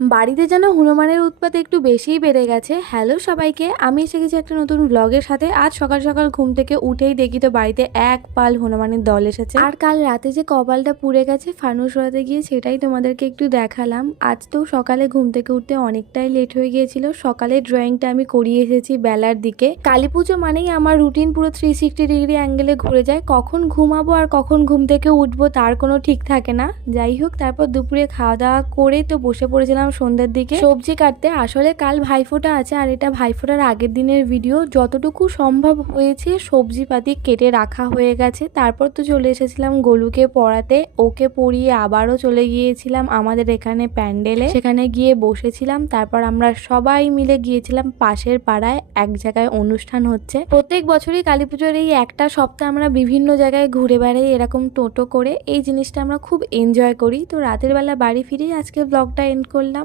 বাড়িতে যেন হনুমানের উৎপাত একটু বেশিই বেড়ে গেছে। হ্যালো সবাইকে, আমি এসে গেছি একটা নতুন ব্লগের সাথে। আজ সকাল সকাল ঘুম থেকে উঠেই দেখি তো বাড়িতে এক পাল হনুমানের দল এসেছে। আর কাল রাতে যে কপালটা পুড়ে গেছে ফানুস উড়াতে গিয়ে সেটাই তোমাদেরকে একটু দেখালাম। আজ তো সকালে ঘুম থেকে উঠতে অনেকটাই লেট হয়ে গিয়েছিল। সকালে ড্রয়িংটা আমি করিয়ে এসেছি বেলার দিকে। কালী পুজো মানেই আমার রুটিন পুরো থ্রি সিক্সটি ডিগ্রি অ্যাঙ্গেলে ঘুরে যায়। কখন ঘুমাবো আর কখন ঘুম থেকে উঠবো তার কোনো ঠিক থাকে না। যাই হোক, তারপর দুপুরে খাওয়া দাওয়া করে তো বসে পড়েছিলাম সন্ধ্যের দিকে। সবজি কাটতে। আসলে কাল ভাইফোঁটা আছে আর এটা ভাইফোঁটার আগের দিনের ভিডিও। যতটুকু সম্ভব হয়েছে সবজি পাতি কেটে রাখা হয়ে গেছে। তারপর তো চলে এসেছিলাম গোলুকে পড়াতে। ওকে পড়িয়ে আবারও চলে গিয়েছিলাম আমাদের এখানে প্যান্ডেলে। সেখানে গিয়ে বসেছিলাম। তারপর আমরা সবাই মিলে গিয়েছিলাম পাশের পাড়ায়। এক জায়গায় অনুষ্ঠান হচ্ছে। প্রত্যেক বছরই কালী পুজোর এই একটা সপ্তাহ আমরা বিভিন্ন জায়গায় ঘুরে বেড়াই এরকম টোটো করে। এই জিনিসটা আমরা খুব এনজয় করি। তো রাতের বেলা বাড়ি ফিরেই আজকে ব্লগটা এন্ড করলাম।